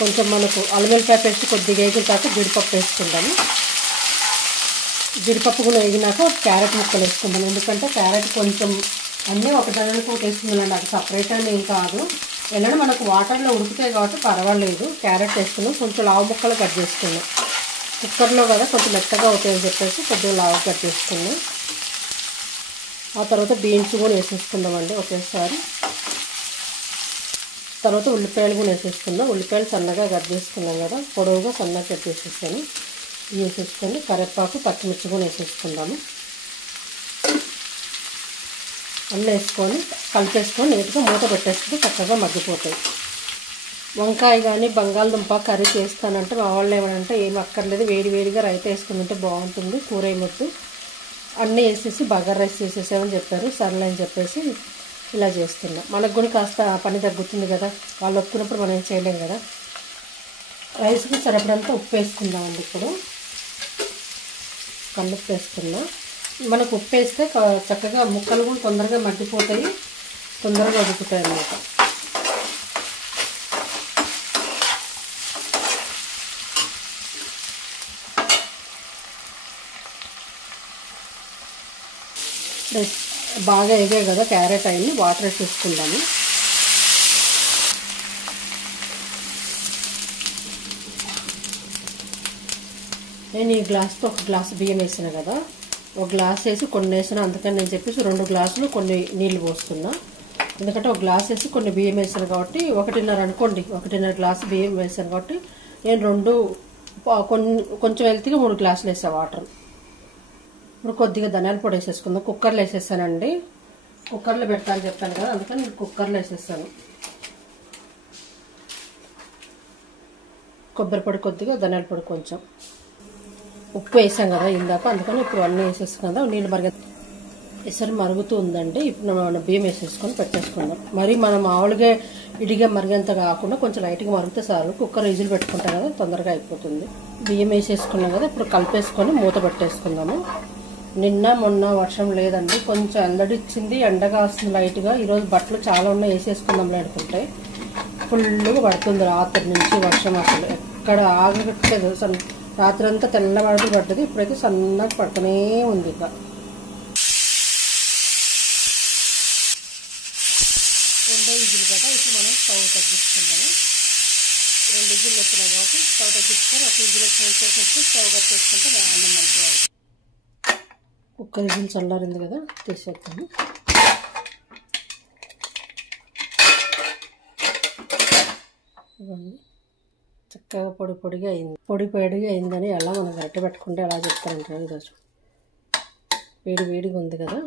కొంచెం మనకు అల్లం వెల్లిపాయ పేస్ట్ కొద్దిగా వేగిన తర్వాత జీడిపప్పు వేసుకుందాము. జీడిపప్పు కూడా వేగినాక క్యారెట్ ముక్కలు వేసుకుందాం. ఎందుకంటే క్యారెట్ కొంచెం అన్నీ ఒకదానికి ఒకటి వేసుకుందాం, అది సపరేట్ అని ఏం కాదు. ఏదైనా మనకు వాటర్లో ఉడుకుతాయి కాబట్టి పర్వాలేదు. క్యారెట్ వేసుకున్నాం, కొంచెం లావు ముక్కలు కట్ చేసుకున్నాం. కుక్కర్లో కదా కొంచెం మెత్తగా అవుతాయని చెప్పేసి కొద్దిగా లావు కట్ చేసుకున్నాం. ఆ తర్వాత బీన్స్ కూడా వేసేసుకుందామండి ఒకేసారి. తర్వాత ఉల్లిపాయలు కూడా వేసేసుకుందాం. ఉల్లిపాయలు సన్నగా కట్ చేసుకున్నాం కదా, పొడవుగా సన్నగా కట్ చేసేసాను. ఇవి వేసేసుకొని కరివేపాకు పచ్చిమిర్చి కూడా వేసేసుకుందాము. అన్నీ వేసుకొని కలిపేసుకొని నీట్గా మూత పెట్టేసుకుంటే చక్కగా మగ్గిపోతాయి. వంకాయ కానీ బంగాళదుంప కర్రీ చేస్తానంటే మా వాళ్ళు ఏమంటే ఏం అక్కర్లేదు, వేడి వేడిగా రైతా వేసుకుని ఉంటే బాగుంటుంది, కూర ఏమొద్దు, అన్నీ వేసేసి బగారా రైస్ చేసేసామని చెప్పారు. సర్లే అని చెప్పేసి ఇలా చేస్తున్నాం. మనకు కూడా కాస్త పని తగ్గుతుంది కదా, వాళ్ళు ఒప్పుకున్నప్పుడు మనం ఏం చేయలేం కదా. రైస్కి సరిపడంతా ఉప్పు వేసుకుందామండి. ఇప్పుడు కల్లుప్పు వేసుకున్నా. మనకు ఉప్పు వేస్తే చక్కగా ముక్కలు కూడా తొందరగా మగ్గిపోతాయి, తొందరగా ఉడుకుతాయి అన్నమాట. బాగా ఎగాయి కదా క్యారెట్ అయ్యి, వాటర్ వేసేసుకుందాము. నేను ఈ గ్లాస్తో ఒక గ్లాసు బియ్యం వేసాను కదా, ఒక గ్లాస్ వేసి కొన్ని వేసాను. అందుకని నేను చెప్పేసి 2 గ్లాసులు కొన్ని నీళ్ళు పోస్తున్నా. ఎందుకంటే ఒక గ్లాస్ వేసి కొన్ని బియ్యం వేసాను కాబట్టి 1.5 అనుకోండి, 1.5 గ్లాసు బియ్యం వేసాను కాబట్టి నేను కొంచెం వెళ్తే 3 గ్లాసులు వేసాను వాటర్. ఇప్పుడు కొద్దిగా ధనియాల పొడి వేసేసుకుందాం. కుక్కర్లో వేసేసానండి, కుక్కర్లో పెడతాను చెప్పాను కదా, అందుకని నేను కుక్కర్లో వేసేసాను. కొబ్బరి పొడి కొద్దిగా, ధనియాల పొడి కొంచెం, ఉప్పు వేసాం కదా ఇందాక, అందుకని ఇప్పుడు అన్నీ వేసేసుకుందాం కదా. నీళ్ళు ఎసరు మరుగుతూ ఉందండి. ఇప్పుడు మనం బియ్యం వేసేసుకొని పెట్టేసుకుందాం. మరి మనం మామూలుగా ఇడిగా మరిగేంత కాకుండా కొంచెం లైట్గా మరిగితే చాలు. కుక్కర్ విజిల్ పెట్టుకుంటాం కదా, తొందరగా అయిపోతుంది. బియ్యం వేసేసుకున్నాం కదా, ఇప్పుడు కలిపేసుకొని మూత పెట్టేసుకుందాము. నిన్న మొన్న వర్షం లేదండి, కొంచెం ఎండడిచ్చింది, ఎండగా వస్తుంది లైట్గా. ఈరోజు బట్టలు చాలా ఉన్నాయి, వేసేసుకుందాంలే అనుకుంటే ఫుల్గా పడుతుంది రాత్రి నుంచి వర్షం. అసలు ఎక్కడ ఆగట్లేదు. రాత్రి అంతా తెల్లవారులు పడ్డది, ఇప్పుడైతే సన్నగా పడుతూనే ఉంది. ఇక 2 విజిల్ కదా, ఇప్పుడు మనం స్టవ్ తగ్గించుకుందాము. 2 విజిల్ వచ్చినాయి కాబట్టి స్టవ్ తగ్గించుకొని 1 విజిల్ వచ్చి స్టవ్ కట్టేసుకుంటే అన్నం మంచిగా. కుక్కర్ విజిల్ చల్లారింది కదా, తీసేద్దాము. ఇవన్నీ చక్కగా పొడిగా అయిందని అలా మనం గరిటె పెట్టుకుంటే అలా చెప్తారంటారు. ఈరోజు వేడిగా ఉంది కదా,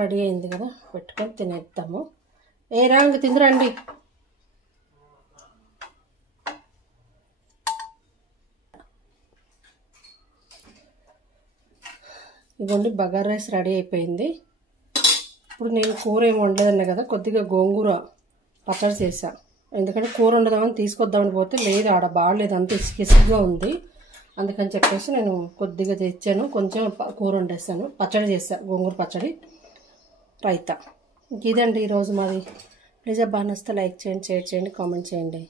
రెడీ అయింది కదా, పెట్టుకొని తినేద్దాము. ఏ రాంగ్ తిందురండి. ఇదిగోండి బగారా రైస్ రెడీ అయిపోయింది. ఇప్పుడు నేను కూర ఏమి వండలేదన్నా కదా, కొద్దిగా గోంగూర పచ్చడి చేసా. ఎందుకంటే కూర వండదామని తీసుకొద్దామని పోతే లేదు, ఆడ బాగలేదు, అంత ఇసుగా ఉంది. అందుకని చెప్పేసి నేను కొద్దిగా తెచ్చాను, కొంచెం కూర వండేసాను, పచ్చడి చేసా, గోంగూర పచ్చడి రైతా. ఇదండి ఈరోజు మాది. ప్లీజ్ బాగా నచ్చితే లైక్ చేయండి, షేర్ చేయండి, కామెంట్ చేయండి.